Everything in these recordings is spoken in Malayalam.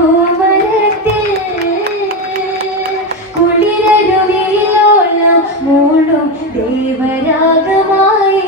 പൂമരത്തിൽ കുളിരരുവിയിലോളം മൂളും ദേവരാഗമായി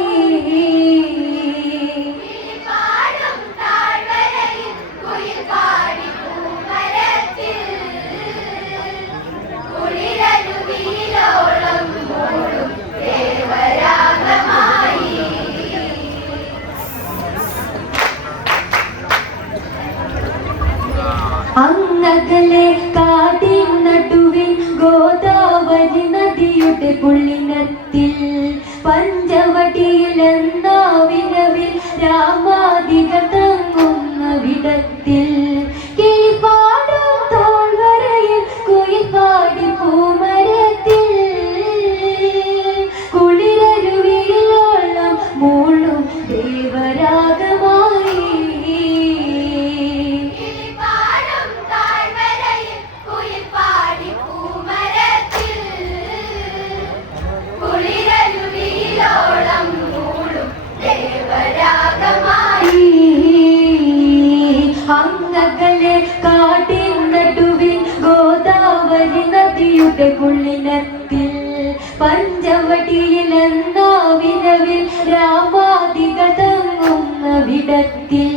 അങ്ങകലെ കാട്ടിൻ നടുവിൽ ഗോദാവരി നദിയുടെ പുള്ളിനത്തിൽ പഞ്ചവടിയിലെന്നാവിരവിൽ രാമാദികൾ തങ്ങുന്ന വിടത്തിൽ കിളിപാടും തോൾവരയിൽ കുയിൽ പാടി പൂമരത്തിൽ കുളിരരുവിയിലോളം മൂളും ദേവരാഗമായി അങ്ങകലെ കാട്ടിൻ നടുവിൽ ഗോദാവരി നദിയുടെ കുള്ളിനത്തിൽ പഞ്ചവടിയിലെന്നാവിരവിൽ രാമാദികൾ തങ്ങുന്ന വിടത്തിൽ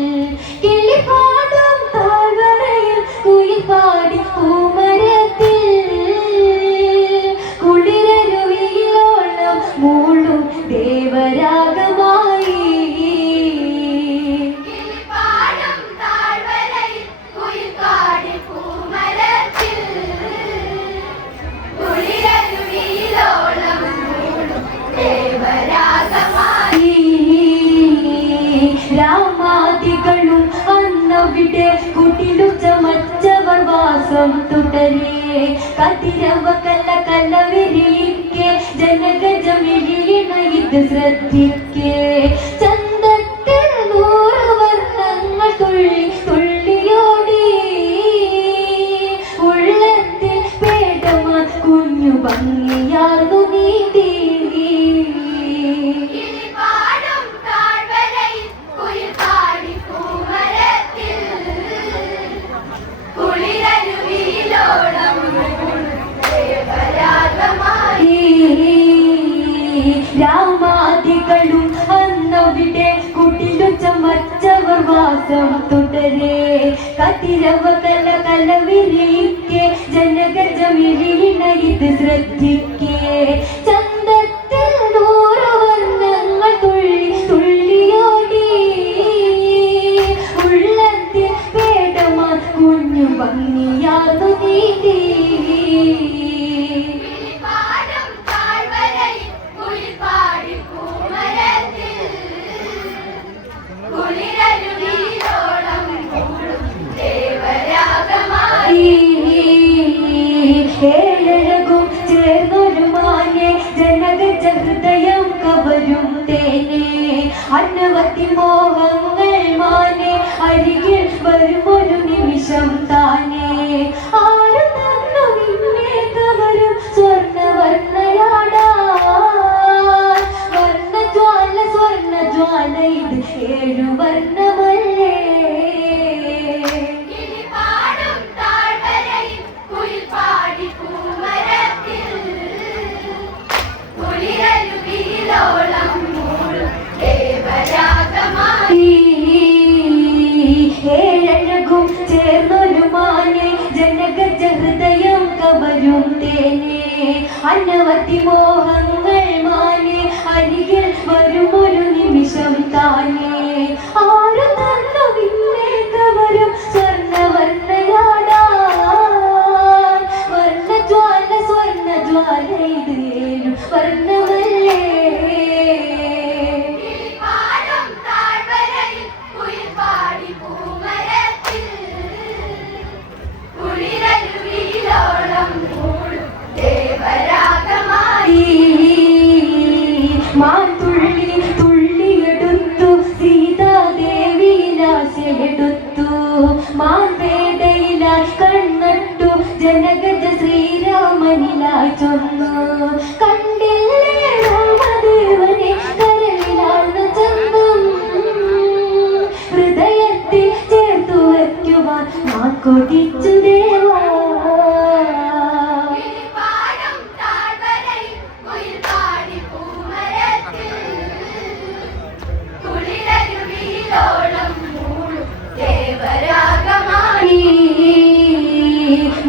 കിളിപാടും താഴ്വരയിൽ കുയിൽ പാടി പൂമരത്തിൽ കുളിരരുവിയിലോളം മൂളും ദേവരാഗമായി രാമാദികളും അന്നവിടെ കുട്ടിലു ചമച്ചവർ വാസം തുടരേ കതിരവ കല്ല കലവിരിക്കെ ജനഗജമിഴിയണ ഇത് ശ്രദ്ധിക്കേ ചന്തത്തിൽ 100 വർണ്ണങ്ങൾ തുള്ളി തുള്ളിയോടി ഉള്ളത്തിൽ പേടമ കുഞ്ഞു ഭംഗിയാർന്നു നീതി രാമാദികളും അന്നവിടെ കുട്ടിലു ചമച്ചവർ വാസം തുടരേ കതിരവ കല കലവിരിക്കെ ജനഗജമിഴിയണ ഇത് ശ്രദ്ധിക്കേ ചന്തത്തിൽ 100 വർണ്ണങ്ങൾ തുള്ളി തുള്ളിയോടി ഉള്ളത്തിൽ പേടമ കുഞ്ഞു ഭംഗിയാർന്നു നീതി ഏഴഴകും ചേർന്നൊരു മാനെ ജനഗജ ഹൃദയം കവരും തേനെ അനവധി മോഹങ്ങൾ മാനെ അരികിൽ വരുമൊരു നിമിഷം താനേ ആരും തന്നു നിന്നെ കവരും സ്വർണ്ണവർണ്ണയാടാൻ വർണ്ണജ്വാല സ്വർണ്ണജ്വാല ഇത് 7 വർണ്ണമല്ലേ ഏഴഴകും ചേർന്നൊരു മാനെ ജനഗജ ഹൃദയം കവരും തേനെ അനവധി മോഹങ്ങൾ മാനെ അരികിൽ വരുമൊരു നിമിഷം താനേ ആരും തന്നു നിന്നെ കവരും സ്വർണ്ണവർണ്ണയാടാൻ വർണ്ണജ്വാല സ്വർണ്ണജ്വാല ഇത് 7 വർണ്ണമല്ലേ മാതുള്ളി തുള്ളിയെടുത്തു സീതാദേവിയിലാശയെടുത്തു മാൻപേടയിലായി കണ്ണട്ടു ജനഗജ ശ്രീരാമനിലായി ചൊന്നു കണ്ടില്ലേ രാമദേവനെ കരളിലാർന്ന ചന്തം ഹൃദയത്തിൽ ചേർത്തു വയ്ക്കുവാൻ കൊതിച്ചു ദേവാ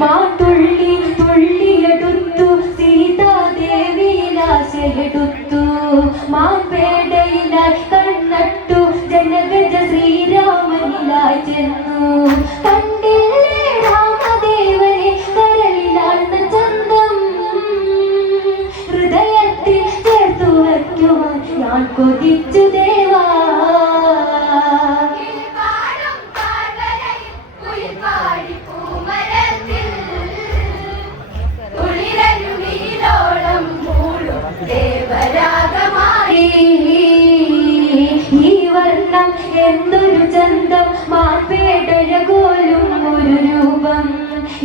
മാതുള്ളി തുള്ളിയെടുത്തു സീതാദേവിയിലാശയെടുത്തു മാൻപേടയിലായി കണ്ണട്ടു ജനഗജ ശ്രീരാമനിലായി ചെന്നു കണ്ടില്ലേ രാമദേവനെ കരളിലാഴ്ന്ന ചന്തം ഹൃദയത്തിൽ ചേർത്തു വയ്ക്കുവാൻ ഞാൻ കൊതിച്ചു ദേവാ ഈ വർണ്ണം എന്തൊരു ചന്തം മാൻപേടഴകോലും ഒരു രൂപം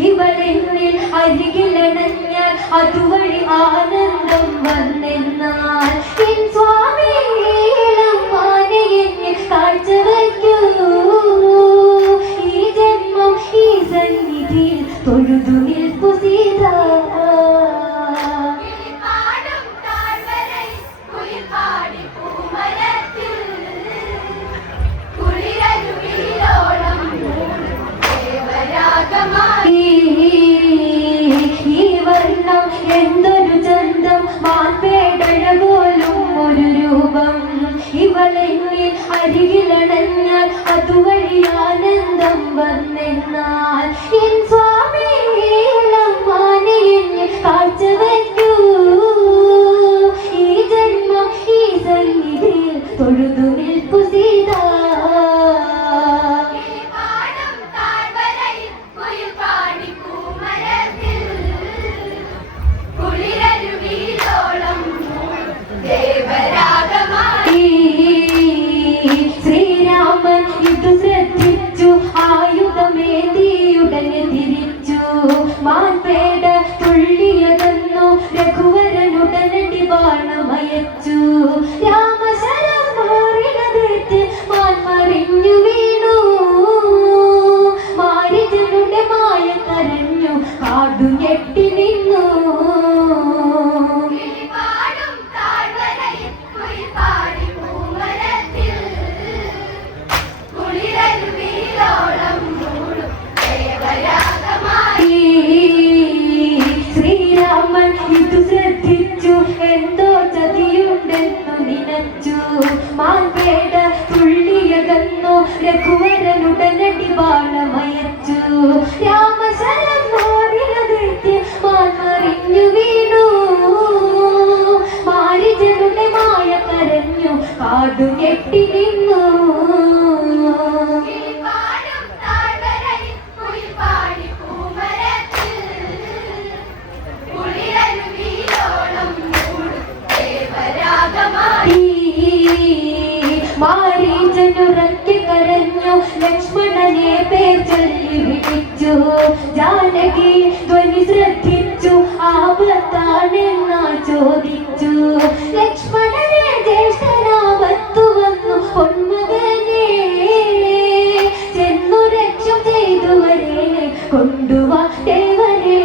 ഇവളെന്നിൽ അരികിലണഞ്ഞാൽ അതുവഴി ആനന്ദം വന്നെന്നാൽ എൻ സ്വാമി മാനയെ കാഴ്ചവയ്ക്കൂ ഈ ജന്മം ഈ സന്നിധിയിൽ തൊഴുതു നിൽപ്പു സീത ഈ വർണ്ണം എന്തൊരു ചന്തം മാൻപേടഴകോലും ഒരു രൂപം ഇവളെന്നിൽ അരികിലണഞ്ഞാൽ അതുവഴി ആനന്ദം വന്നെന്നാൽ എൻ സ്വാമി മാനയെ കാഴ്ചവയ്ക്കൂ ഈ ജന്മം ഈ സന്നിധിയിൽ തൊഴുതു നിൽപ്പു സീത ശ്രീരാമൻ ഇതു ശ്രദ്ധിച്ചു ആയുധമേന്തിയുടനെ തിരിച്ചു മാൻപേട തുള്ളിയതെന്നു രഘുവരനുടനടി ബാണമയച്ചു രാമശരം മാറിനതേറ്റ് മാൻ മറിഞ്ഞു വീണു മാരിജനുടെ മായ കരഞ്ഞു കാടു ഞെട്ടി നിന്നു ശ്രീരാമൻ ഇതു ശ്രദ്ധിച്ചു എന്തോ ചതിയുണ്ടെന്നു നിനച്ചു മാൻപേട തുള്ളിയകന്നു രഘുവരനുടനടി ബാണമയച്ചു രാമശരം മാറിനതേറ്റ് മാൻ മറിഞ്ഞു വീണു മാരിജനുടെ മായ കരഞ്ഞു കാടു ഞെട്ടി നിന്നു മാരീചനുറക്കി കരഞ്ഞു ലക്ഷ്മണനെ പേർ ചൊല്ലി വിളിച്ചു ജാനകി ധ്വനി ശ്രദ്ധിച്ചു ആപത്താണെന്നാ ചോദിച്ചു ലക്ഷ്മണനെ ജ്യേഷ്ഠനാവത്തു വന്നു പൊന്മകനെ ചെന്നു രക്ഷ ചെയ്തുവരെ കൊണ്ടുവാ ദേവനെ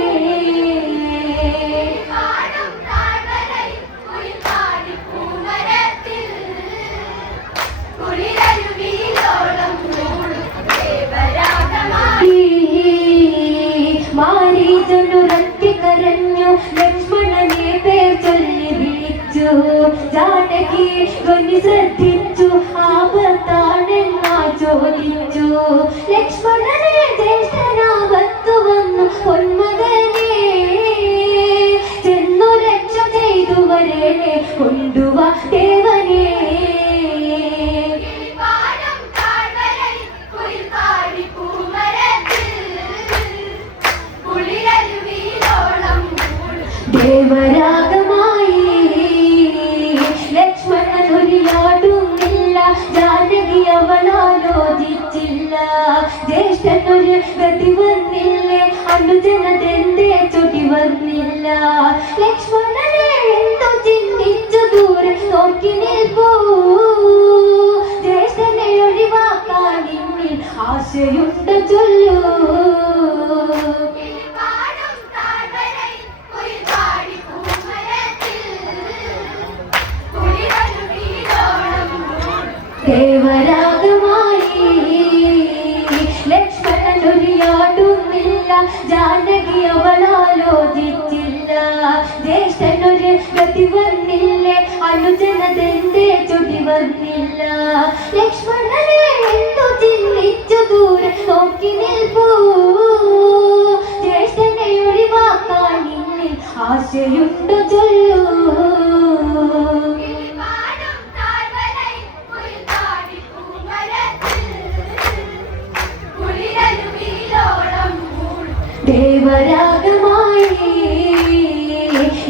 മാരീചനുറക്കി കരഞ്ഞു ലക്ഷ്മണനെ പേർ ചൊല്ലി വിളിച്ചു ജാനകി ധ്വനി ശ്രദ്ധിച്ചു ആപത്താണെന്നാ ചോദിച്ചു ലക്ഷ്മണനെ ജ്യേഷ്ഠനാവത്തു വന്നു പൊന്മകനെ ചെന്നു രക്ഷ ചെയ്തുവരെ കൊണ്ടുവാ ദേവനെ ദേവരാഗമായി ലക്ഷ്മണനൊരിയാടുന്നില്ല ജാനകി അവളാലോചിച്ചില്ല ജ്യേഷ്ഠനൊരു ഗതി വന്നില്ലേ അനുജനതെന്തേ ചൊടി വന്നില്ല ലക്ഷ്മണനെ എന്തോ ചിന്തിച്ചു ദൂരെ നോക്കി നിൽപ്പൂ ജ്യേഷ്ഠനെ ഒഴിവാക്കാൻ ഇന്നിൽ ആശയുണ്ട് ചൊല്ലൂ ആടുന്നില്ല ജാനകി അവളാലോചിച്ചില്ല ജ്യേഷ്ഠനൊരു ഗതി വന്നില്ലേ അനുജനതെന്തേ ചൊടി വന്നില്ല ലക്ഷ്മണനെ എന്തു ചിന്തിച്ചു ദൂരെ നോക്കി നിൽപ്പൂ ജ്യേഷ്ഠനെ ഒഴിവാക്കാൻ ഇന്നിൽ ആശയുണ്ടോ ചൊല്ലൂ ദേവരാഗമായി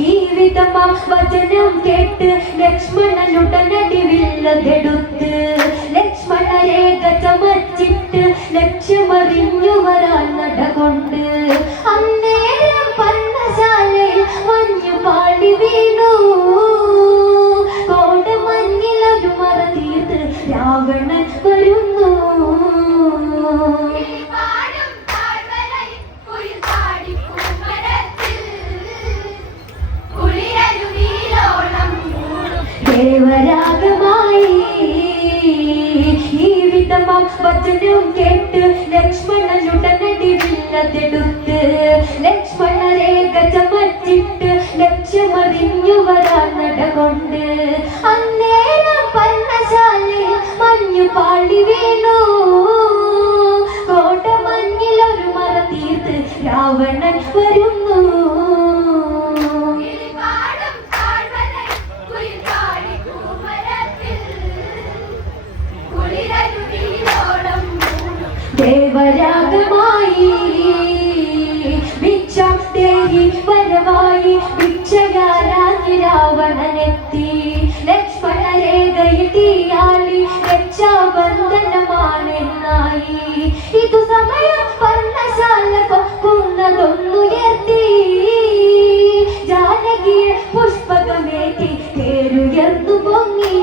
ഈ വിധമാം വചനം കേട്ട് ലക്ഷ്മണനുടനടി വില്ലതെടുത്ത് ലക്ഷ്മണ രേഖ ചമച്ചിട്ട് ലക്ഷ്യമറിഞ്ഞു വരാൻ നടകൊണ്ട് അന്നേരം പർണശാലയിൽ മഞ്ഞു പാടി വീണു കോടമഞ്ഞിലൊരു മറ തീർത്ത് രാവണൻ വരുന്നു ദേവരാഗമായി ഈ വിധമാം വചനം കേട്ട് ലക്ഷ്മണനുടനടി വില്ലതെടുത്ത് ലക്ഷ്മണ രേഖ ചമച്ചിട്ട് ലക്ഷ്യമറിഞ്ഞു വരാൻ നടകൊണ്ട് അന്നേരം പർണശാലയിൽ മഞ്ഞു പാടി വീണു കോടമഞ്ഞിലൊരു മറ തീർത്ത് രാവണൻ വരുന്നു ദേവരാഗമായി ഭിക്ഷ തേടി വരവായി ഭിക്ഷകാരായി രാവണനെത്തി ലക്ഷ്മണ രേഖയിൽ തീയാളി രക്ഷാബന്ധനമാണെന്നായി ഇതു സമയം പർണശാല പൊക്കുന്നതൊന്നുയർത്തി ജാനകിയെ പുഷ്പകമേറ്റി തേരുയർന്നു പൊങ്ങി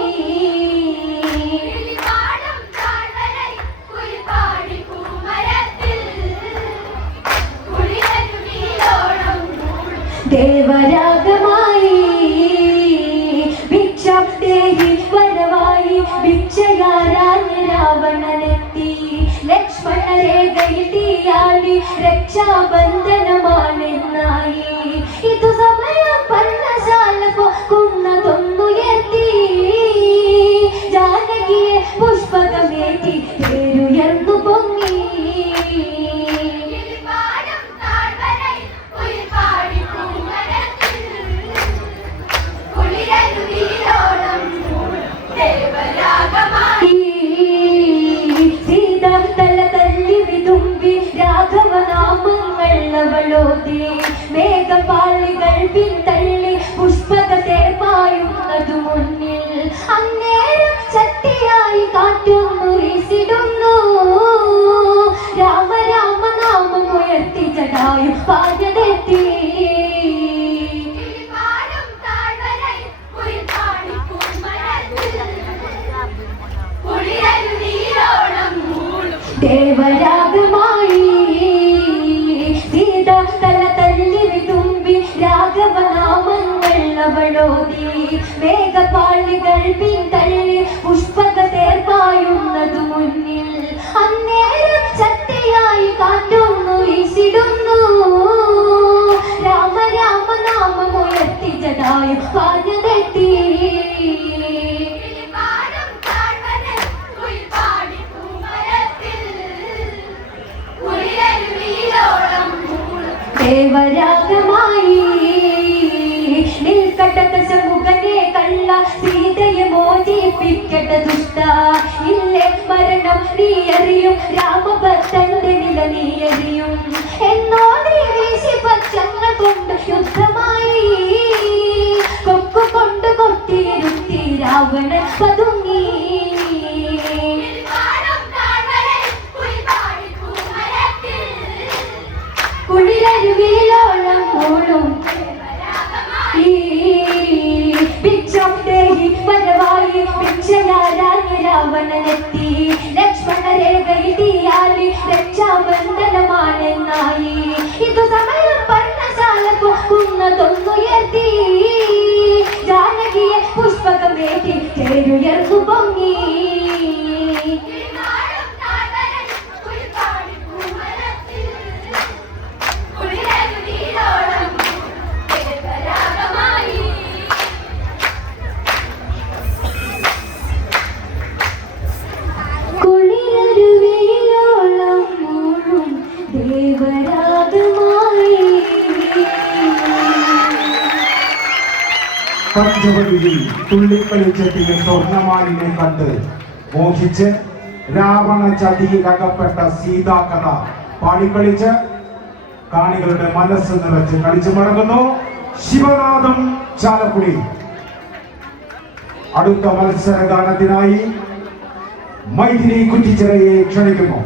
ദേവരാഗമായി ഭിക്ഷ തേടി വരവായി ഭിക്ഷകാരായി രാവണനെത്തി ലക്ഷ്മണ രേഖയിൽ തീയാളി രക്ഷാബന്ധനമാണെന്നായി ഇതു സമയം പർണശാല പൊക്കുന്നതൊന്നുയർത്തി ജാനകിയെ പുഷ്പകമേറ്റി തേരുയർന്നു പൊങ്ങി മേഘപാളികൾ പിന്തള്ളി പുഷ്പകത്തെ പായുന്നതു മുന്നിൽ അന്നേരം ശക്തിയായി കാറ്റൊന്നു വീസിടുന്നു രാമ രാമ നാമം ഉയർത്തി ജടായു പാഞ്ഞതെത്തി ദേവരാഗമായി സീത തല തല്ലി വിതുമ്പി രാഘവനാമങ്ങൾ അവളോതി മേഘപാളികൾ പിന്തള്ളി പുഷ്പക തേർപ്പായുന്നതു മുന്നിൽ അന്നേരം ശക്തിയായി കാറ്റൊന്നു വീശിടുന്നു രാമ രാമ നാമം ഉയർത്തി ജടായു പാഞ്ഞതെത്തി ദേവരാഗമായി നിൽക്കട്ട സമുഖനെ കള്ള സീതയെ മോചിപ്പിക്കട്ട ദുഷ്ട ഇല്ലേ മരണം നീ അറിയും രാമഭക്തന്റെ നില നീ അറിയും എന്നോ നീ വീശി പച്ചങ്ങൾ കൊണ്ട് യുദ്ധമായി കൊക്കു കൊണ്ട് കൊത്തിയിരുത്തി രാവണൻ പതുങ്ങി കുളിരരുവിയിലോളം മൂളും ഭിക്ഷ തേടി വരവായി ഭിക്ഷയാരായി രാവണനെത്തി ലക്ഷ്മണ രേഖയിൽ തീയാളി രക്ഷാബന്ധനമാണെന്നായി ഇതു സമയം പർണശാല പൊക്കുന്നതൊന്നുയർത്തി ജാനകിയെ പുഷ്പകമേറ്റി തേരുയർന്നു പൊങ്ങി ദേവരാഗമായി പഞ്ചവടിയിൽ തുള്ളിക്കളിച്ചെത്തിയ സ്വർണമാലിനെ കണ്ട് മോഹിച്ച് രാവണ ചതിയിൽ അകപ്പെട്ട സീതാകഥ പാടിക്കളിച്ച് കാണികളുടെ മനസ്സ് നിറച്ച് കളിച്ചു മടങ്ങുന്നു ശിവനാഥം ചാലക്കുടി. അടുത്ത മത്സര ഗാനത്തിനായി മൈഥിലി കുറ്റിച്ചിറയെ ക്ഷണിക്കുന്നു.